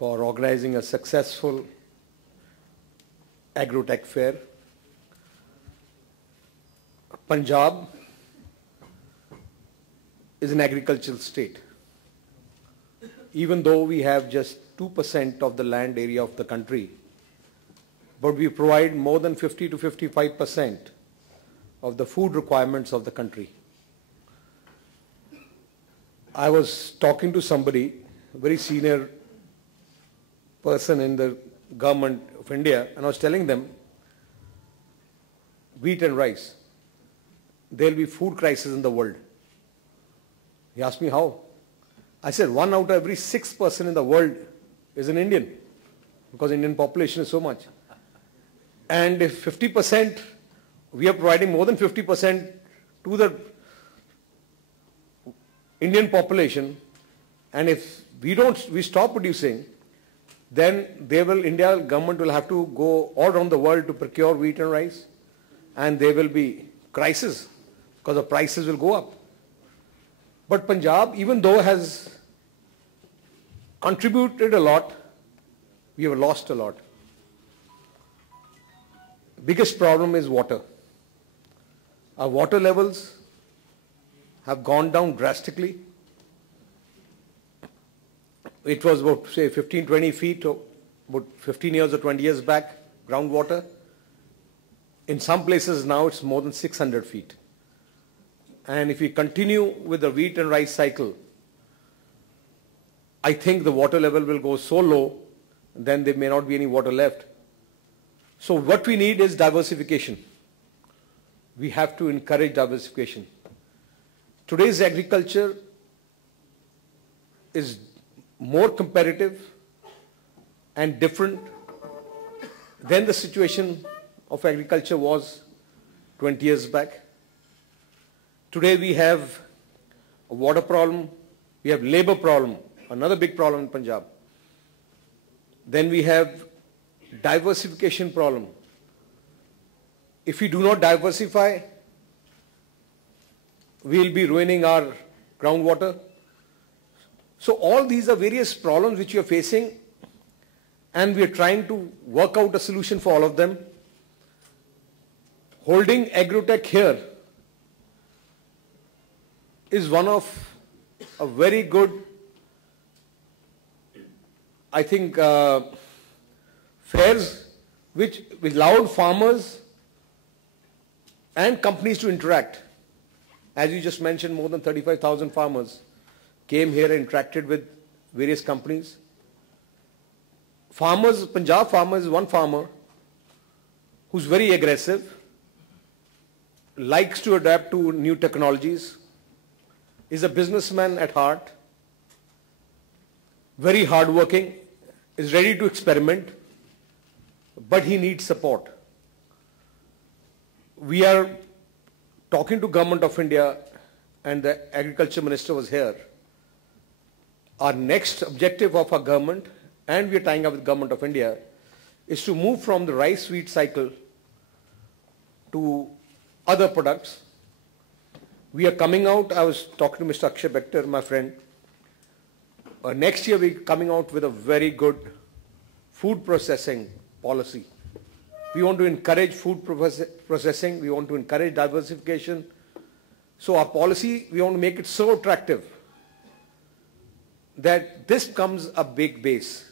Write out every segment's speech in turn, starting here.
for organizing a successful agro-tech fair. Punjab is an agricultural state. Even though we have just 2% of the land area of the country, but we provide more than 50 to 55% of the food requirements of the country. I was talking to somebody, a very senior person in the government of India, and I was telling them, wheat and rice, there will be food crisis in the world. He asked me how. I said 1 out of every 6 person in the world is an Indian, because Indian population is so much. And if 50%, we are providing more than 50% to the Indian population, and if we stop producing, then India government will have to go all around the world to procure wheat and rice, and there will be crisis because the prices will go up. But Punjab, even though has contributed a lot, we have lost a lot. Biggest problem is water. Our water levels have gone down drastically. It was about, say, 15, 20 feet, about 15 years or 20 years back, groundwater. In some places now it's more than 600 feet. And if we continue with the wheat and rice cycle, I think the water level will go so low, then there may not be any water left. So what we need is diversification. We have to encourage diversification. Today's agriculture is more competitive and different than the situation of agriculture was 20 years back. Today we have a water problem, we have labor problem, another big problem in Punjab. Then we have diversification problem. If we do not diversify, we will be ruining our groundwater. So all these are various problems which we are facing, and we are trying to work out a solution for all of them. Holding agrotech here is one of a very good, I think, fairs which allowed farmers and companies to interact. As you just mentioned, more than 35,000 farmers came here and interacted with various companies. Farmers, Punjab farmers is one farmer who's very aggressive, likes to adapt to new technologies, is a businessman at heart, very hardworking, is ready to experiment, but he needs support. We are talking to Government of India, and the Agriculture Minister was here. Our next objective of our government, and we are tying up with Government of India, is to move from the rice-wheat cycle to other products. We are coming out, I was talking to Mr. Akshay Bector, my friend. Next year we are coming out with a very good food processing policy. We want to encourage food processing, we want to encourage diversification. So our policy, we want to make it so attractive that this becomes a big base.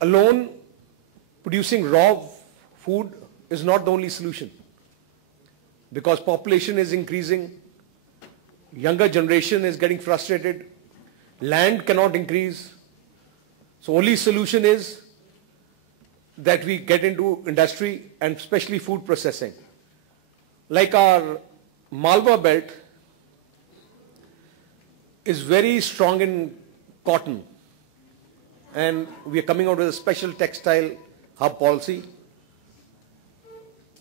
Alone producing raw food is not the only solution, because population is increasing, younger generation is getting frustrated, land cannot increase. So only solution is that we get into industry and especially food processing. Like our Malwa belt is very strong in cotton, and we are coming out with a special textile hub policy.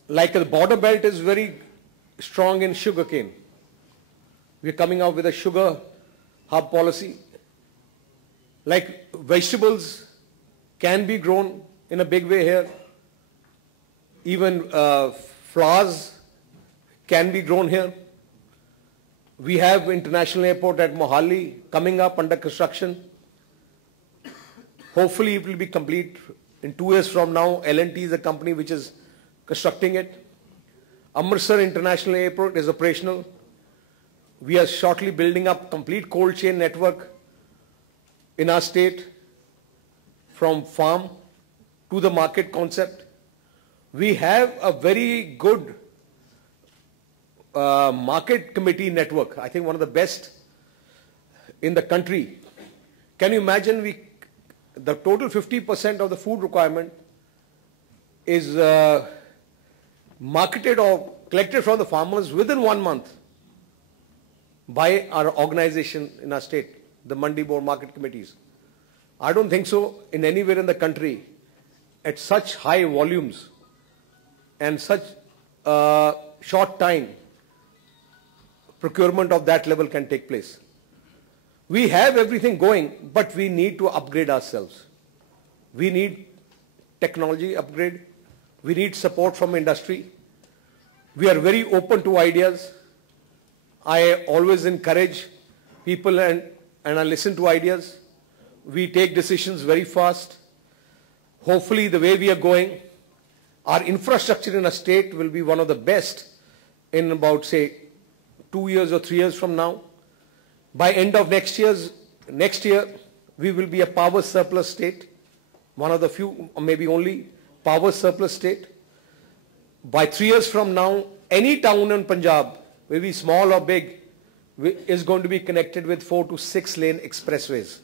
Like the border belt is very strong in sugarcane. We are coming out with a sugar hub policy. Like vegetables can be grown in a big way here. Even flowers can be grown here. We have international airport at MOHALI coming up under construction. Hopefully it will be complete in 2 years from now. L&T is the company which is constructing it. Amritsar International Airport is operational. We are shortly building up complete cold chain network in our state, from farm to the market concept. We have a very good market committee network, I think one of the best in the country. Can you imagine the total 50% of the food requirement is marketed or collected from the farmers within 1 month by our organization in our state, the Mandi Board Market Committees. I don't think so in anywhere in the country at such high volumes and such short time procurement of that level can take place. We have everything going, but we need to upgrade ourselves. We need technology upgrade. We need support from industry. We are very open to ideas. I always encourage people and I listen to ideas. We take decisions very fast. Hopefully the way we are going, our infrastructure in a state will be one of the best in about, say, 2 years or 3 years from now. By end of next year, we will be a power surplus state, one of the few, or maybe only power surplus state. By 3 years from now, any town in Punjab, maybe small or big, is going to be connected with 4 to 6 lane expressways.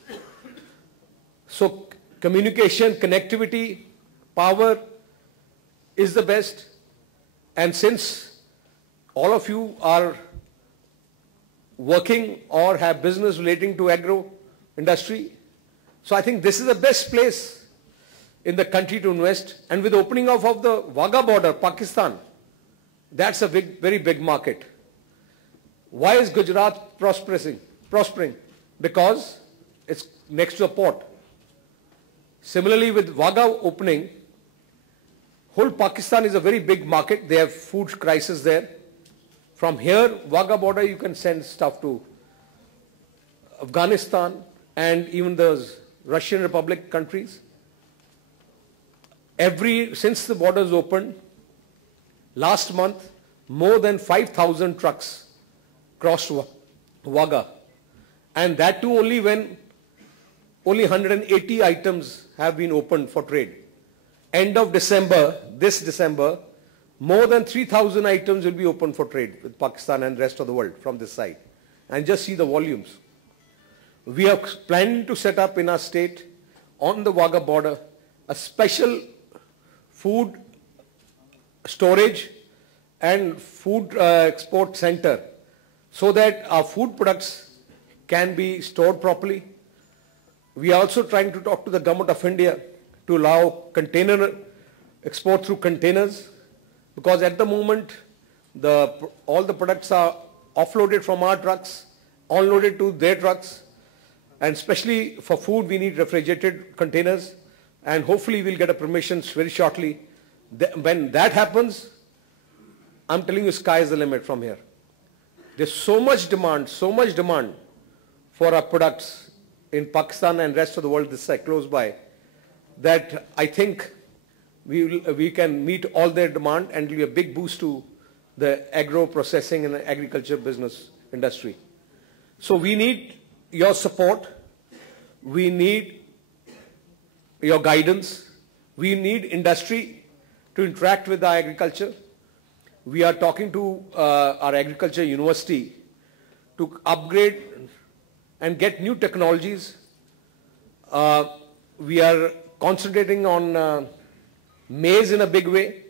So communication, connectivity, power is the best. And since all of you are working or have business relating to agro industry, so I think this is the best place in the country to invest. And with the opening of the WAGAH border, Pakistan, that's a very big market. Why is Gujarat prospering? Because it's next to a port. Similarly, with WAGAH opening, whole Pakistan is a very big market. They have food crisis there. From here, WAGAH border, you can send stuff to Afghanistan and even those Russian Republic countries. Since the borders opened, last month, more than 5,000 trucks crossed WAGAH. And that too only when only 180 items have been opened for trade. End of December, this December, more than 3,000 items will be open for trade with Pakistan and the rest of the world from this side. And just see the volumes. We are planning to set up in our state, on the WAGAH border, a special food storage and food export center so that our food products can be stored properly. We are also trying to talk to the Government of India to allow container export through containers, because at the moment all the products are offloaded from our trucks, unloaded to their trucks, and especially for food we need refrigerated containers, and hopefully we'll get a permission very shortly. When that happens, I'm telling you, sky is the limit from here. There's so much demand for our products in Pakistan and rest of the world this side close by, that I think we can meet all their demand and it will be a big boost to the agro processing and agriculture business industry. So we need your support, we need your guidance, we need industry to interact with our agriculture. We are talking to our agriculture university to upgrade and get new technologies. We are concentrating on MAIZE in a big way.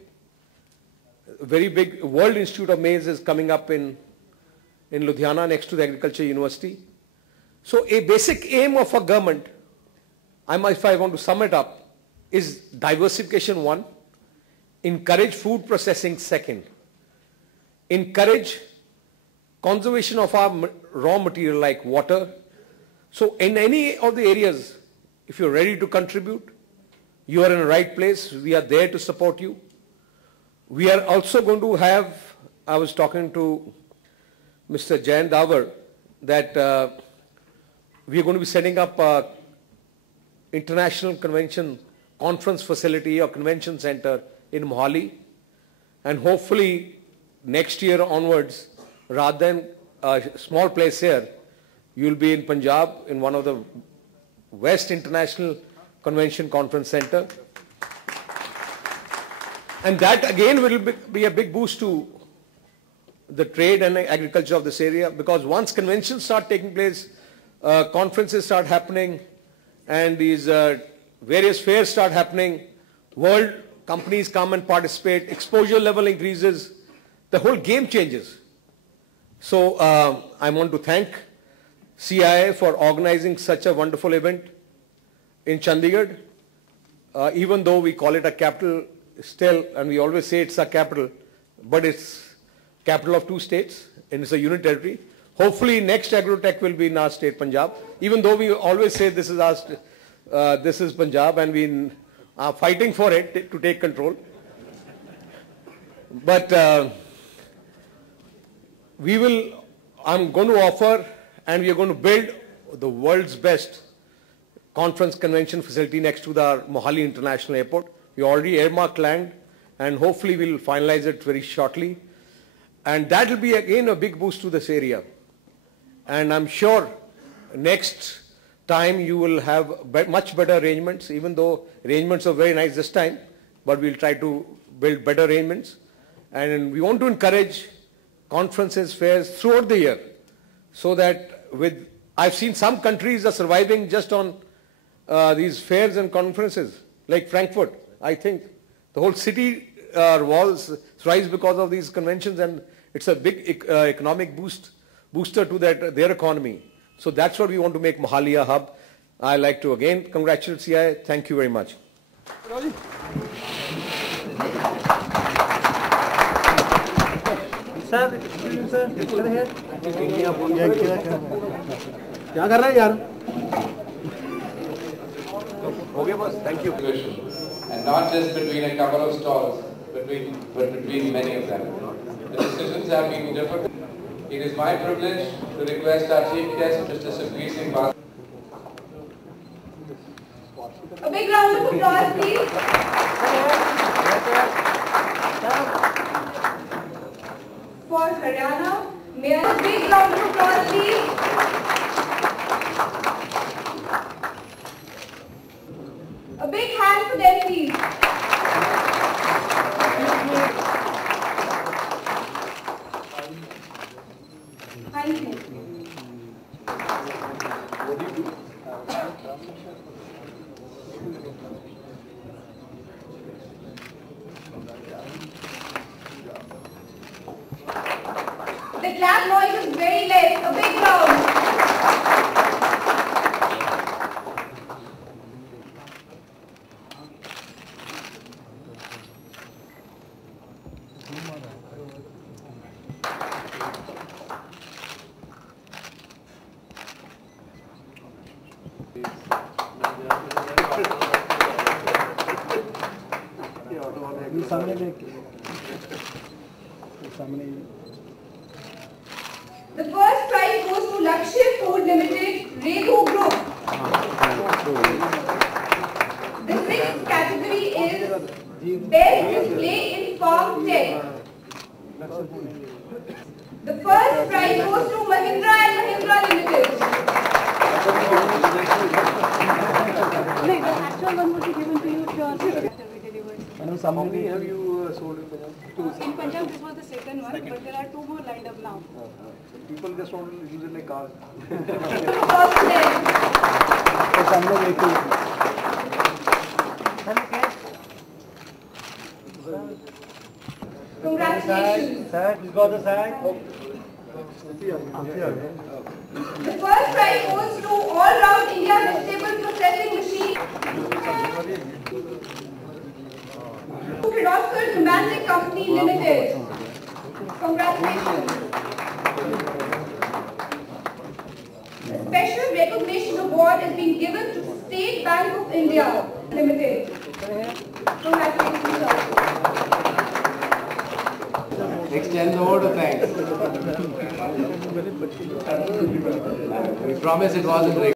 A very big World Institute of MAIZE is coming up in Ludhiana next to the Agriculture University. So a basic aim of a government, if I want to sum it up, is diversification 1, encourage food processing 2nd, encourage conservation of our raw material like water. So in any of the areas, if you're ready to contribute, you are in the right place. We are there to support you. We are also going to have, I was talking to Mr. Jayan Davar, that we are going to be setting up international convention conference facility or convention center in Mohali. And hopefully next year onwards, rather than a small place here, you will be in Punjab in one of the West International Convention Conference Center. And that again will be a big boost to the trade and agriculture of this area, because once conventions start taking place, conferences start happening, and these various fairs start happening, world companies come and participate, exposure level increases, the whole game changes. So I want to thank CIA for organizing such a wonderful event in Chandigarh. Even though we call it a capital still, and we always say it's a capital, but it's capital of 2 states, and it's a union territory. Hopefully next Agrotech will be in our state, Punjab, even though we always say this is our this is Punjab, and we are fighting for it to take control. But I'm going to offer, and we are going to build the world's best conference convention facility next to the MOHALI International Airport. We already earmarked land, and hopefully we'll finalize it very shortly. And that will be again a big boost to this area. And I'm sure next time you will have much better arrangements, even though arrangements are very nice this time, but we'll try to build better arrangements. And we want to encourage conferences, fairs throughout the year, so that I've seen some countries are surviving just on these fairs and conferences, like Frankfurt. I think the whole city walls thrives because of these conventions, and it's a big economic booster to their economy. So that's what we want to make Mohali a hub. I'd like to again congratulate CIA. Thank you very much. Sir किधर है क्या कर रहे हैं यार Okay, boss. Thank you. And not just between a couple of stalls, but between many of them. The discussions have been difficult. It is my privilege to request our chief guest, Mr. Sukhbir Singh Basu. A big round of applause, please. For Haryana, may I have a big round of applause, please. A big hand for them, please. Thank you. The clap noise is very less. A big round. The first prize goes to Lakshya Food Limited, Regu Group. The sixth category is Best Display in Farm Tech. The first prize goes to Mahindra and Mahindra Limited. No, the actual one would be given to you shortly. How many have you sold in Punjab? In Punjab, this was the second one, but there are 2 more lined up now. People just want to use it like cars. Congratulations. Sir, he's got the sack. The first prize goes to All Round India Vegetable Processing Machine. Kirloskar Romantic Company Limited. Congratulations. A special recognition award is being given to State Bank of India Limited. Congratulations, sir. Extend the vote of thanks. We promise it wasn't rigged.